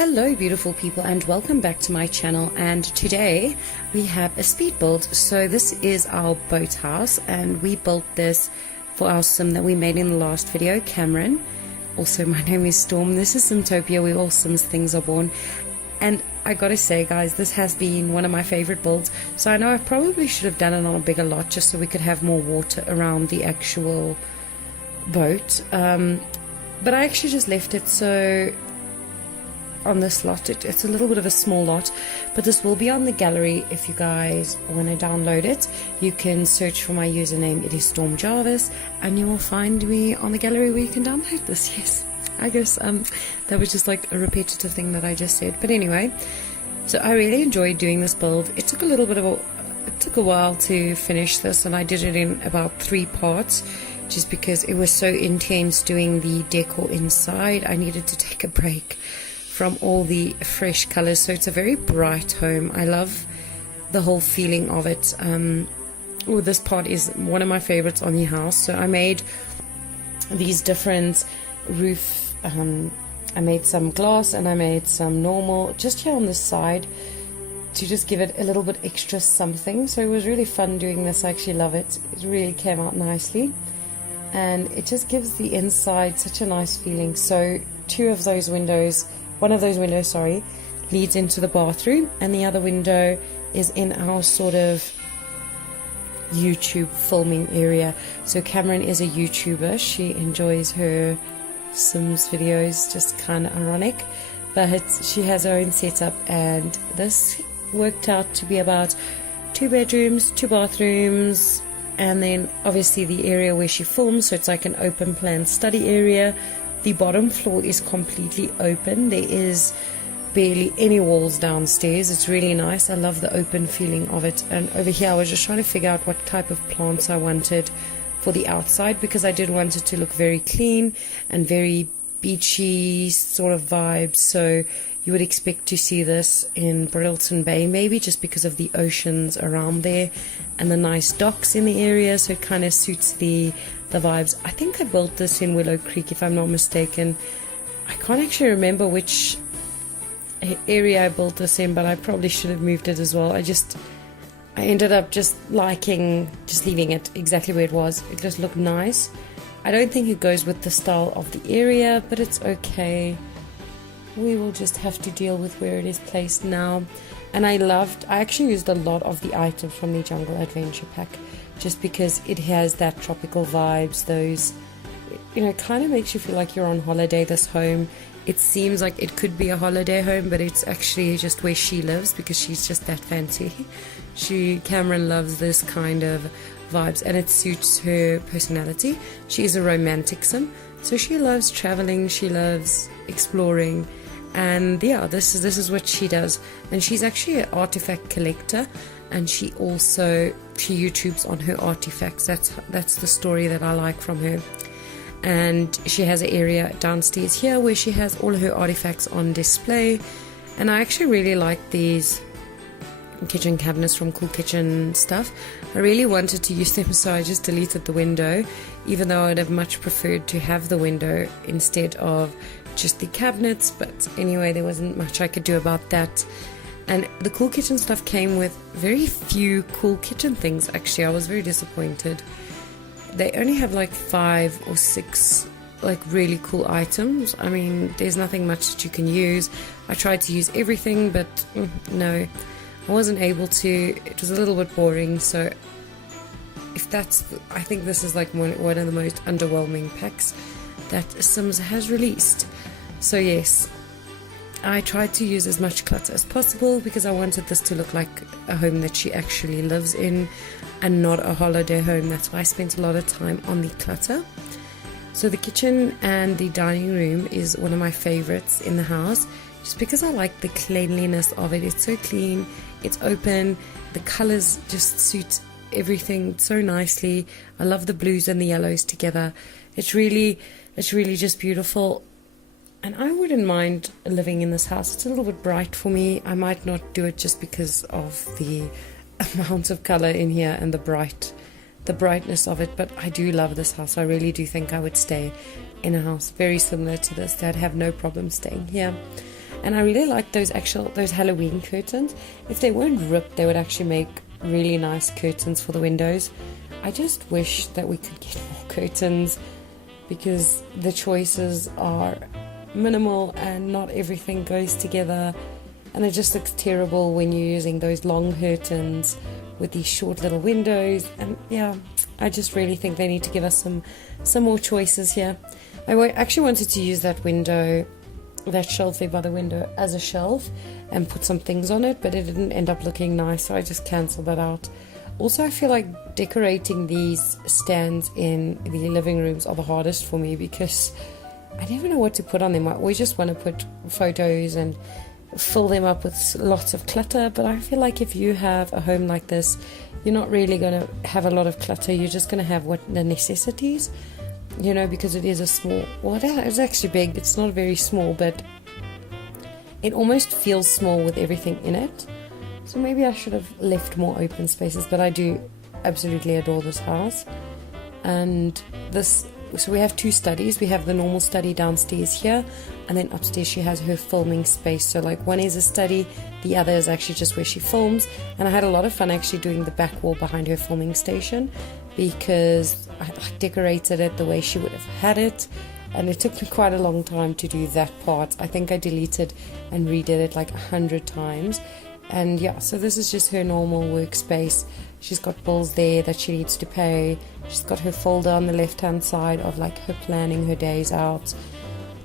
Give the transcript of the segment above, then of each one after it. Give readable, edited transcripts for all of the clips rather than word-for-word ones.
Hello beautiful people and welcome back to my channel, and today we have a speed build. So this is our boathouse and we built this for our sim that we made in the last video, Cameron. Also my name is Storm, this is Simtopia, where all Sims things are born. And I gotta say guys, this has been one of my favorite builds. So I know I probably should have done it on a bigger lot just so we could have more water around the actual boat, but I actually just left it so on this lot. It's a little bit of a small lot, but this will be on the gallery. If you guys want to download it, you can search for my username, it is Storm Jarvis, and you will find me on the gallery where you can download this. Yes, I guess that was just like a repetitive thing that I just said, but anyway, so I really enjoyed doing this build. It took a while to finish this, and I did it in about 3 parts just because it was so intense doing the decor inside. I needed to take a break from all the fresh colors. So it's a very bright home. I love the whole feeling of it. This part is one of my favorites on the house. So I made these different roof, I made some glass and I made some normal just here on the side to just give it a little bit extra something. So it was really fun doing this. I actually love it. It really came out nicely and it just gives the inside such a nice feeling. So one of those windows, leads into the bathroom, and the other window is in our sort of YouTube filming area. So Cameron is a YouTuber. She enjoys her Sims videos, just kind of ironic, but she has her own setup, and this worked out to be about 2 bedrooms, 2 bathrooms, and then obviously the area where she films, so it's like an open plan study area. The bottom floor is completely open. There is barely any walls downstairs. It's really nice. I love the open feeling of it. And over here I was just trying to figure out what type of plants I wanted for the outside, because I did want it to look very clean and very beachy sort of vibes. So you would expect to see this in Bridleton Bay maybe, just because of the oceans around there and the nice docks in the area. So it kind of suits the vibes. I think I built this in Willow Creek if I'm not mistaken. I can't actually remember which area I built this in, but I probably should have moved it as well. I ended up just leaving it exactly where it was. It just looked nice. I don't think it goes with the style of the area, but it's okay. We will just have to deal with where it is placed now. And I actually used a lot of the items from the Jungle Adventure Pack, just because it has that tropical vibes, those, it kind of makes you feel like you're on holiday. This home, it seems like it could be a holiday home, but it's actually just where she lives, because she's just that fancy. Cameron loves this kind of vibes, and it suits her personality. She is a romantic sim, so she loves traveling, she loves exploring, and yeah, this is what she does. And she's actually an artifact collector, and she YouTubes on her artifacts. That's the story that I like from her. And she has an area downstairs here where she has all her artifacts on display, and I actually really like these kitchen cabinets from Cool Kitchen stuff. I really wanted to use them, so I just deleted the window, even though I'd have much preferred to have the window instead of just the cabinets. But anyway, there wasn't much I could do about that. And the Cool Kitchen stuff came with very few Cool Kitchen things. Actually, I was very disappointed. They only have like 5 or 6 like really cool items. I mean, there's nothing much that you can use. I tried to use everything, but no, I wasn't able to. It was a little bit boring. So I think this is like one of the most underwhelming packs that Sims has released. So yes, I tried to use as much clutter as possible, because I wanted this to look like a home that she actually lives in and not a holiday home. That's why I spent a lot of time on the clutter. So the kitchen and the dining room is one of my favorites in the house, just because I like the cleanliness of it. It's so clean, it's open, the colors just suit everything so nicely. I love the blues and the yellows together. It's really just beautiful. And I wouldn't mind living in this house. It's a little bit bright for me. I might not do it just because of the amount of color in here and the brightness of it, but I do love this house. I really do think I would stay in a house very similar to this. I'd have no problem staying here. And I really like those Halloween curtains. If they weren't ripped, they would actually make really nice curtains for the windows. I just wish that we could get more curtains, because the choices are minimal and not everything goes together, and it just looks terrible when you're using those long curtains with these short little windows. And yeah, I just really think they need to give us some more choices here. I actually wanted to use that window, that shelf there by the window, as a shelf and put some things on it, but it didn't end up looking nice, so I just cancelled that out. Also, I feel like decorating these stands in the living rooms are the hardest for me, because I never know what to put on them. I always just want to put photos and fill them up with lots of clutter, but I feel like if you have a home like this, you're not really going to have a lot of clutter. You're just going to have the necessities, you know, because it is a small, well, it's actually big. It's not very small, but it almost feels small with everything in it. So maybe I should have left more open spaces, but I do absolutely adore this house. And so we have two studies. We have the normal study downstairs here, and then upstairs she has her filming space. So like one is a study, the other is actually just where she films. And I had a lot of fun actually doing the back wall behind her filming station, because I decorated it the way she would have had it. And it took me quite a long time to do that part. I think I deleted and redid it like 100 times. And yeah, so this is just her normal workspace. She's got bills there that she needs to pay. She's got her folder on the left hand side of like her planning her days out.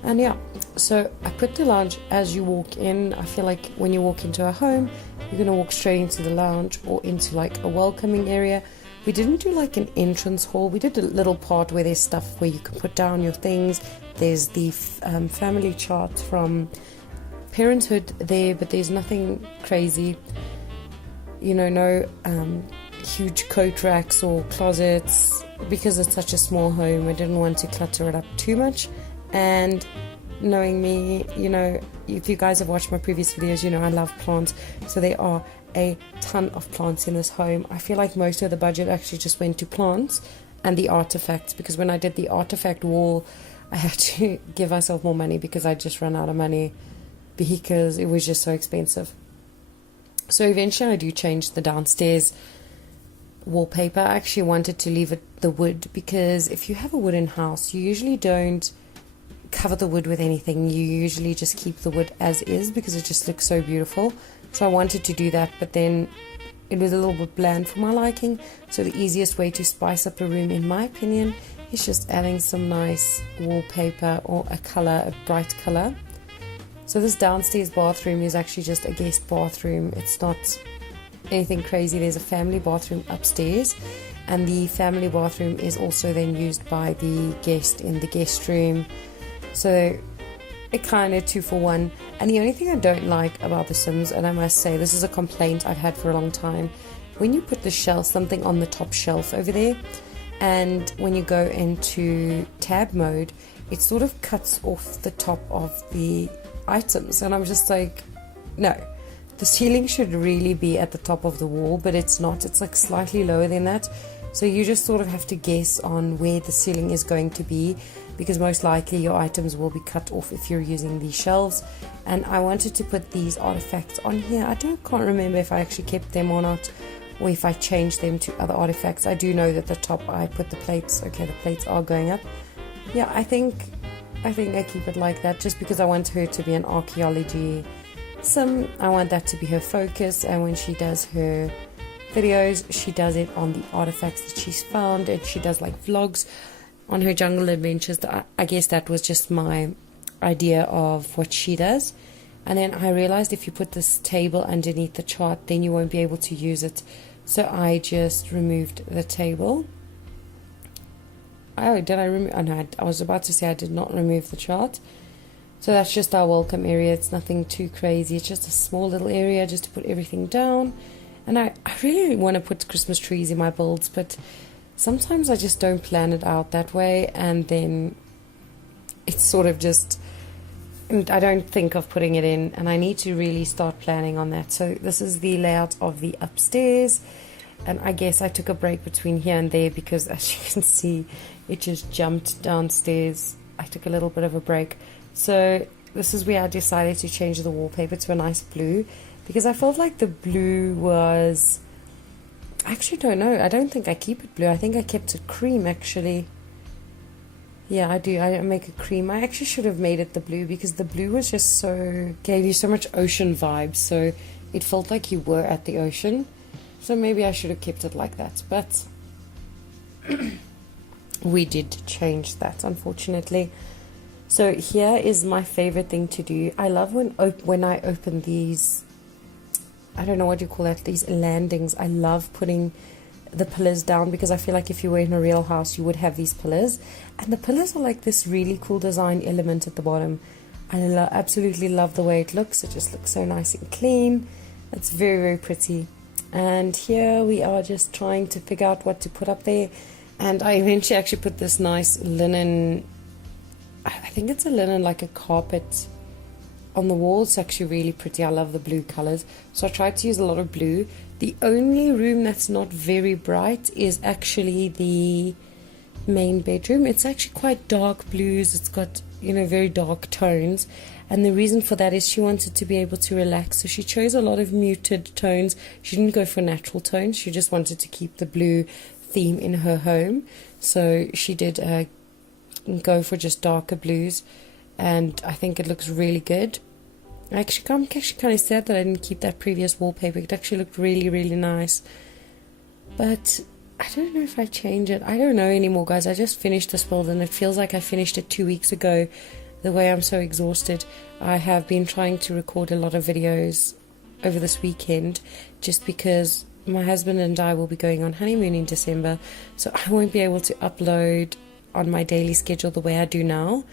And yeah, so I put the lounge as you walk in. I feel like when you walk into a home, you're going to walk straight into the lounge or into like a welcoming area. We didn't do like an entrance hall. We did a little part where there's stuff where you can put down your things. There's the family chart from Parenthood there, but there's nothing crazy, you know, no huge coat racks or closets, because it's such a small home. I didn't want to clutter it up too much. And knowing me, you know, if you guys have watched my previous videos, you know I love plants, so there are a ton of plants in this home. I feel like most of the budget actually just went to plants and the artifacts, because when I did the artifact wall, I had to give myself more money because I just ran out of money, because it was just so expensive. So eventually I do change the downstairs wallpaper. I actually wanted to leave it the wood, because if you have a wooden house, you usually don't cover the wood with anything. You usually just keep the wood as is, because it just looks so beautiful. So I wanted to do that, but then it was a little bit bland for my liking. So the easiest way to spice up a room, in my opinion, is just adding some nice wallpaper or a color, a bright color. So this downstairs bathroom is actually just a guest bathroom. It's not anything crazy. There's a family bathroom upstairs, and the family bathroom is also then used by the guest in the guest room. So it kind of 2 for 1. And the only thing I don't like about The Sims, and I must say this is a complaint I've had for a long time, when you put the shelf, something on the top shelf over there, and when you go into tab mode, it sort of cuts off the top of the items, and I'm just like, no, the ceiling should really be at the top of the wall, but it's not. It's like slightly lower than that, so you just sort of have to guess on where the ceiling is going to be, because most likely your items will be cut off if you're using these shelves. And I wanted to put these artifacts on here. I can't remember if I actually kept them or not, or if I changed them to other artifacts. I do know that the top I put the plates. Okay, the plates are going up. Yeah, I think I keep it like that, just because I want her to be an archaeology sim. I want that to be her focus, and when she does her videos, she does it on the artifacts that she's found, and she does like vlogs on her jungle adventures. I guess that was just my idea of what she does. And then I realized if you put this table underneath the chart, then you won't be able to use it, so I just removed the table. Oh, did I remove? Oh no, I was about to say I did not remove the chart. So that's just our welcome area. It's nothing too crazy. It's just a small little area just to put everything down. And I really want to put Christmas trees in my builds, but sometimes I just don't plan it out that way, and then it's sort of just, I don't think of putting it in, and I need to really start planning on that. So this is the layout of the upstairs, and I guess I took a break between here and there because, as you can see, it just jumped downstairs. I took a little bit of a break. So this is where I decided to change the wallpaper to a nice blue, because I felt like the blue was, I actually don't know, I don't think I keep it blue. I think I kept it cream actually. Yeah, I do. I make it cream. I actually should have made it the blue, because the blue was just so, gave you so much ocean vibes, so it felt like you were at the ocean. So maybe I should have kept it like that, but we did change that, unfortunately. So here is my favorite thing to do. I love when I open these, I don't know what you call that, these landings. I love putting the pillars down, because I feel like if you were in a real house you would have these pillars, and the pillars are like this really cool design element at the bottom. I absolutely love the way it looks. It just looks so nice and clean. It's very, very pretty. And here we are just trying to figure out what to put up there, and I eventually actually put this nice linen, I think it's a linen, like a carpet on the wall. It's actually really pretty. I love the blue colors, so I tried to use a lot of blue. The only room that's not very bright is actually the main bedroom. It's actually quite dark blues. It's got, you know, very dark tones, and the reason for that is she wanted to be able to relax, so she chose a lot of muted tones. She didn't go for natural tones. She just wanted to keep the blue theme in her home, so she did go for just darker blues, and I think it looks really good. I'm actually kind of sad that I didn't keep that previous wallpaper. It actually looked really, really nice. But I don't know if I change it. I don't know anymore, guys. I just finished this build, and it feels like I finished it 2 weeks ago. The way I'm so exhausted. I have been trying to record a lot of videos over this weekend, just because my husband and I will be going on honeymoon in December. So I won't be able to upload on my daily schedule the way I do now.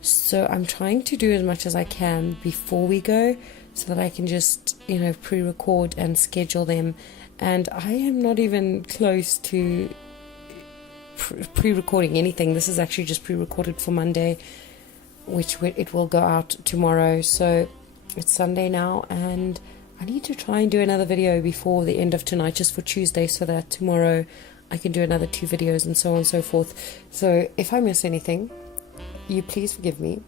So I'm trying to do as much as I can before we go, so that I can just, you know, pre-record and schedule them. And I am not even close to pre-recording anything. This is actually just pre-recorded for Monday, which it will go out tomorrow. So it's Sunday now, and I need to try and do another video before the end of tonight, just for Tuesday, so that tomorrow I can do another 2 videos, and so on and so forth. So if I miss anything, you please forgive me.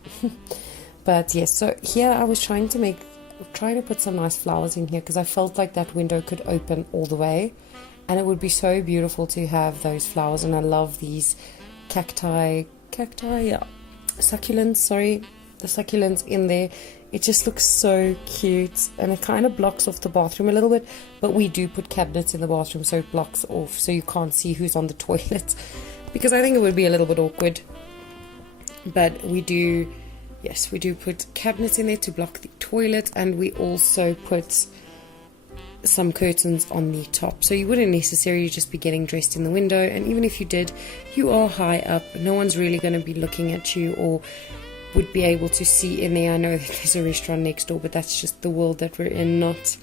But yes, so here I was trying to put some nice flowers in here, because I felt like that window could open all the way, and it would be so beautiful to have those flowers. And I love these cacti, yeah, succulents, sorry, the succulents in there. It just looks so cute, and it kind of blocks off the bathroom a little bit, but we do put cabinets in the bathroom, so it blocks off, so you can't see who's on the toilet, because I think it would be a little bit awkward. But we do, yes, we do put cabinets in there to block the toilet, and we also put some curtains on the top, so you wouldn't necessarily just be getting dressed in the window. And even if you did, you are high up, no one's really going to be looking at you or would be able to see in there. I know that there's a restaurant next door, but that's just the world that we're in, not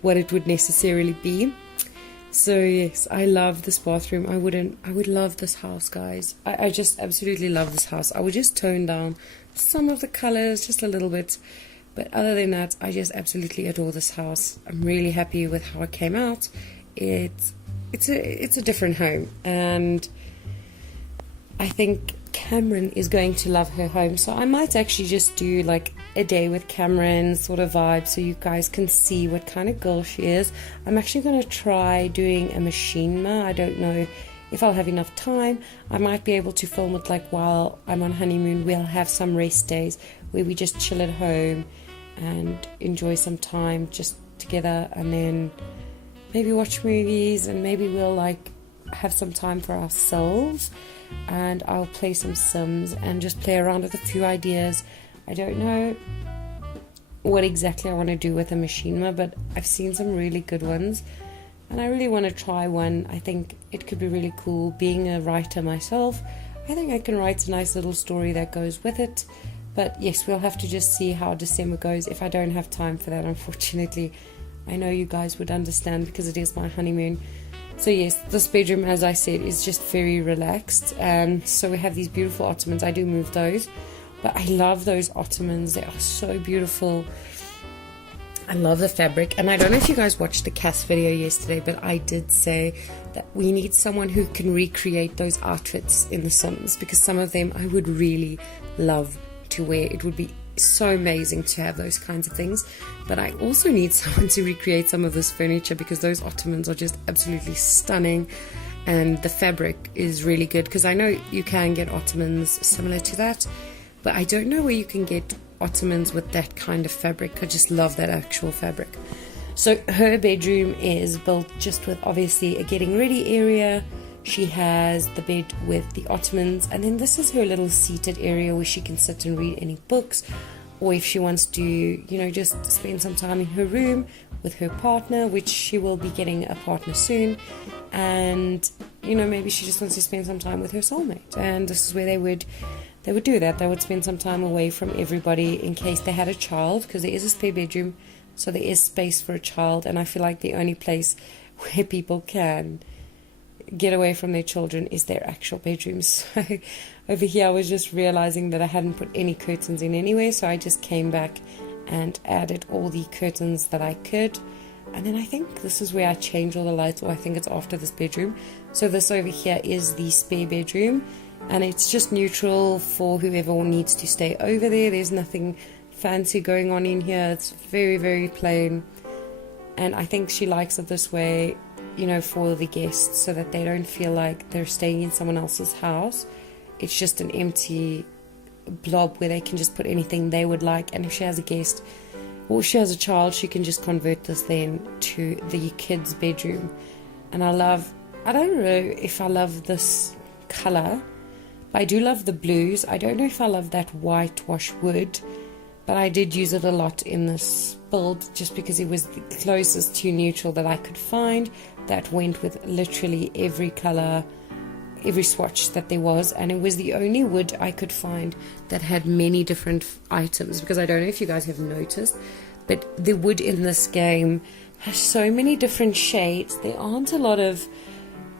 what it would necessarily be. So yes, I love this bathroom. I would love this house, guys. I just absolutely love this house. I would just tone down some of the colors just a little bit, but other than that, I just absolutely adore this house. I'm really happy with how it came out. It's a different home, and I think Cameron is going to love her home, so I might actually just do like a day with Cameron sort of vibe, so you guys can see what kind of girl she is. I'm actually going to try doing a machinima. I don't know if I'll have enough time. I might be able to film it like while I'm on honeymoon. We'll have some rest days where we just chill at home and enjoy some time just together, and then maybe watch movies, and maybe we'll like have some time for ourselves, and I'll play some Sims and just play around with a few ideas. I don't know what exactly I want to do with a machinima, but I've seen some really good ones, and I really want to try one. I think it could be really cool. Being a writer myself, I think I can write a nice little story that goes with it. But yes, we'll have to just see how December goes. If I don't have time for that, unfortunately, I know you guys would understand, because it is my honeymoon. So yes, this bedroom, as I said, is just very relaxed. So we have these beautiful ottomans. I do move those, but I love those ottomans. They are so beautiful. I love the fabric. And I don't know if you guys watched the Cass video yesterday, but I did say that we need someone who can recreate those outfits in The Sims, because some of them I would really love to wear. It would be so amazing to have those kinds of things. But I also need someone to recreate some of this furniture, because those ottomans are just absolutely stunning, and the fabric is really good, because I know you can get ottomans similar to that, but I don't know where you can get ottomans with that kind of fabric. I just love that actual fabric. So her bedroom is built just with obviously a getting ready area. She has the bed with the ottomans, and then this is her little seated area where she can sit and read any books, or if she wants to, you know, just spend some time in her room with her partner, which she will be getting a partner soon, and, you know, maybe she just wants to spend some time with her soulmate, and this is where they would do that. They would spend some time away from everybody in case they had a child, because there is a spare bedroom, so there is space for a child, and I feel like the only place where people can get away from their children is their actual bedrooms. So over here I was just realizing that I hadn't put any curtains in anyway, so I just came back and added all the curtains that I could, and then I think this is where I change all the lights, or I think it's after this bedroom. So this over here is the spare bedroom, and it's just neutral for whoever needs to stay over there. There's nothing fancy going on in here. It's very, very plain, and I think she likes it this way, you know, for the guests, so that they don't feel like they're staying in someone else's house. It's just an empty blob where they can just put anything they would like, and if she has a guest or she has a child, she can just convert this then to the kids' bedroom. And I don't know if I love this color, but I do love the blues. I don't know if I love that whitewash wood, but I did use it a lot in this build just because it was the closest to neutral that I could find that went with literally every color, every swatch that there was, and it was the only wood I could find that had many different items, because I don't know if you guys have noticed, but the wood in this game has so many different shades. There aren't a lot of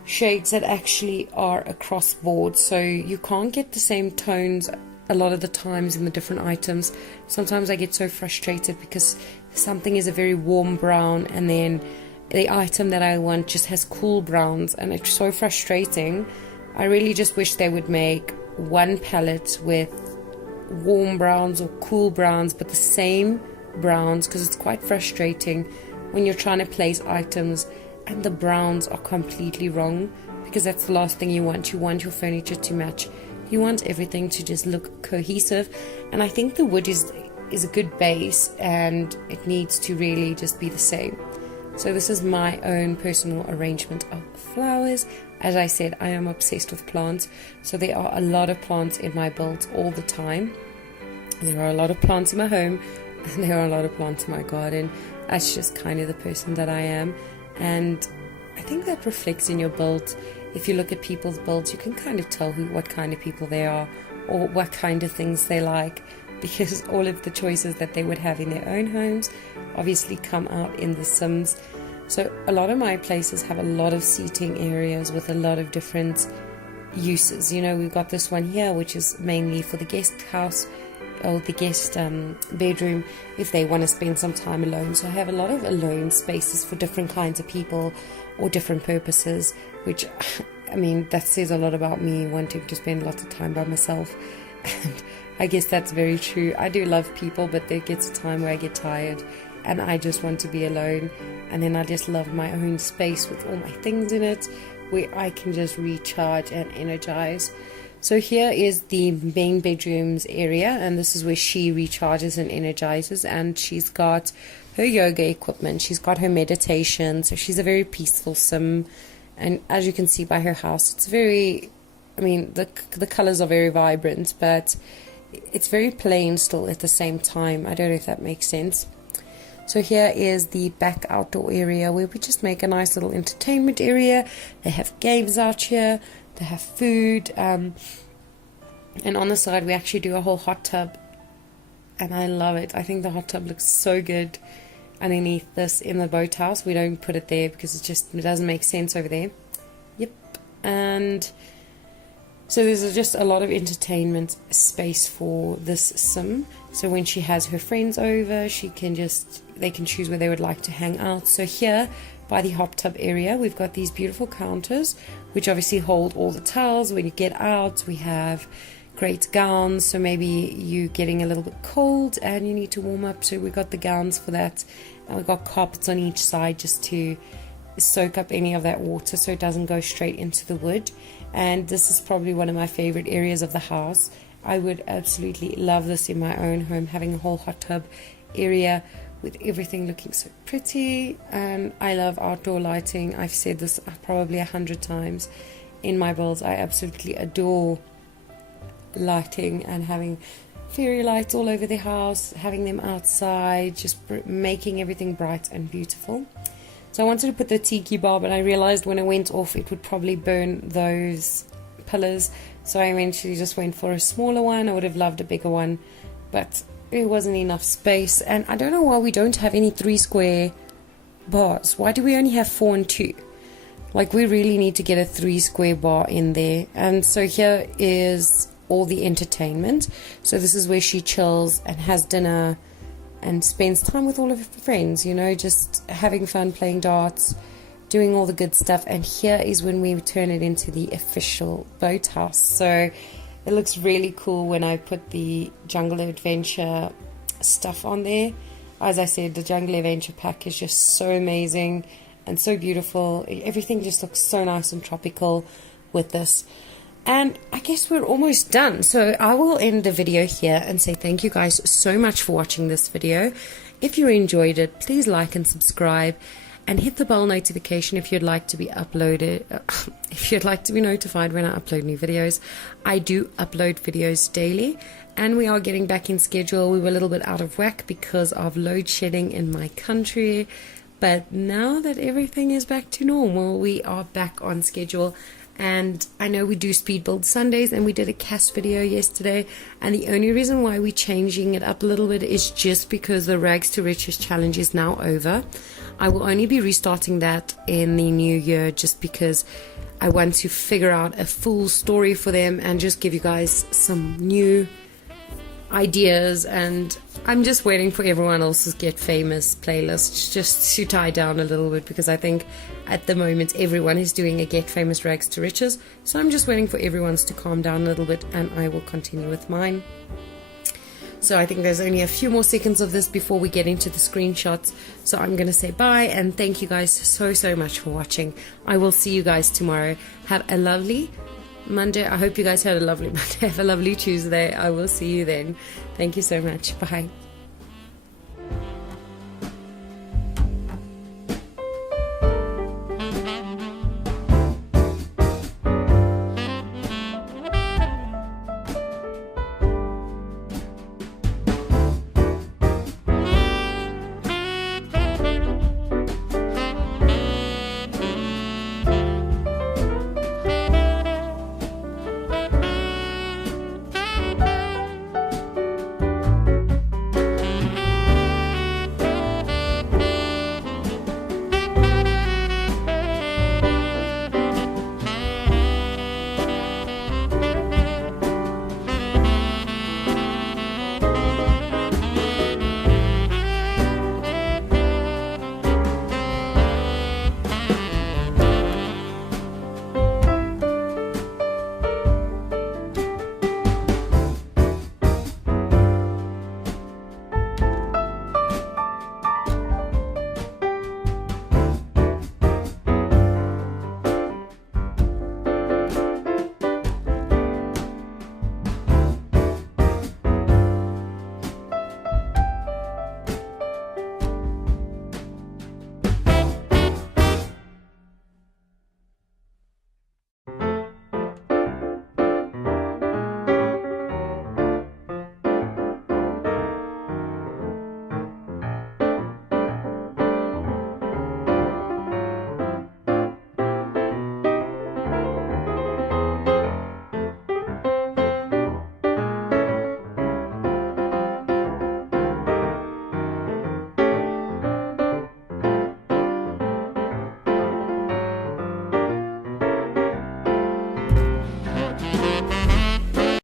shades that actually are across board, so you can't get the same tones a lot of the times in the different items. Sometimes I get so frustrated because something is a very warm brown, and then the item that I want just has cool browns, and it's so frustrating. I really just wish they would make one palette with warm browns or cool browns, but the same browns, because it's quite frustrating when you're trying to place items and the browns are completely wrong, because that's the last thing you want. You want your furniture to match. You want everything to just look cohesive, and I think the wood is a good base, and it needs to really just be the same. So this is my own personal arrangement of flowers. As I said, I am obsessed with plants, so there are a lot of plants in my build all the time. There are a lot of plants in my home, and there are a lot of plants in my garden. That's just kind of the person that I am, and I think that reflects in your build. If you look at people's builds, you can kind of tell what kind of people they are, or what kind of things they like, because all of the choices that they would have in their own homes obviously come out in the Sims. So a lot of my places have a lot of seating areas with a lot of different uses. You know, we've got this one here, which is mainly for the guest house, or the guest bedroom, if they want to spend some time alone. So I have a lot of alone spaces for different kinds of people or different purposes, which, I mean, that says a lot about me wanting to spend lots of time by myself. And I guess that's very true. I do love people, but there gets a time where I get tired and I just want to be alone, and then I just love my own space with all my things in it, where I can just recharge and energize. So here is the main bedrooms area, and this is where she recharges and energizes, and she's got her yoga equipment, she's got her meditation, so she's a very peaceful sim. And as you can see by her house, it's very, I mean, the colors are very vibrant, but it's very plain still at the same time. I don't know if that makes sense. So here is the back outdoor area, where we just make a nice little entertainment area. They have games out here, they have food, and on the side we actually do a whole hot tub, and I love it. I think the hot tub looks so good underneath this in the boathouse. We don't put it there because it doesn't make sense over there. Yep. And so there's just a lot of entertainment space for this sim. So when she has her friends over, they can choose where they would like to hang out. So here by the hot tub area, we've got these beautiful counters, which obviously hold all the towels. When you get out, we have great gowns, so maybe you're getting a little bit cold and you need to warm up, so we got the gowns for that. And we got carpets on each side just to soak up any of that water so it doesn't go straight into the wood. And this is probably one of my favorite areas of the house. I would absolutely love this in my own home, having a whole hot tub area with everything looking so pretty. And I love outdoor lighting. I've said this probably 100 times in my builds. I absolutely adore lighting and having fairy lights all over the house, having them outside, just making everything bright and beautiful. So I wanted to put the tiki bar, but I realized when it went off it would probably burn those pillars, so I eventually just went for a smaller one. I would have loved a bigger one, but there wasn't enough space. And I don't know why we don't have any 3 square bars. Why do we only have 4 and 2? Like, we really need to get a 3 square bar in there. And so here is all the entertainment. So this is where she chills and has dinner and spends time with all of her friends, you know, just having fun, playing darts, doing all the good stuff. And here is when we turn it into the official boathouse. So it looks really cool when I put the Jungle Adventure stuff on there. As I said, the Jungle Adventure pack is just so amazing and so beautiful. Everything just looks so nice and tropical with this. And I guess we're almost done. So I will end the video here and say thank you guys so much for watching this video. If you enjoyed it, please like and subscribe and hit the bell notification if you'd like to be uploaded, if you'd like to be notified when I upload new videos. I do upload videos daily, and we are getting back in schedule. We were a little bit out of whack because of load shedding in my country, but now that everything is back to normal, we are back on schedule. And I know we do speed build Sundays, and we did a cast video yesterday, and the only reason why we're changing it up a little bit is just because the Rags to Riches challenge is now over. I will only be restarting that in the new year, just because I want to figure out a full story for them and just give you guys some new ideas. And I'm just waiting for everyone else's Get Famous playlists just to die down a little bit, because I think at the moment everyone is doing a Get Famous Rags to Riches, so I'm just waiting for everyone's to calm down a little bit and I will continue with mine. So I think there's only a few more seconds of this before we get into the screenshots, so I'm going to say bye and thank you guys so much for watching. I will see you guys tomorrow. Have a lovely Monday. I hope you guys had a lovely Monday. Have a lovely Tuesday. I will see you then. Thank you so much. Bye.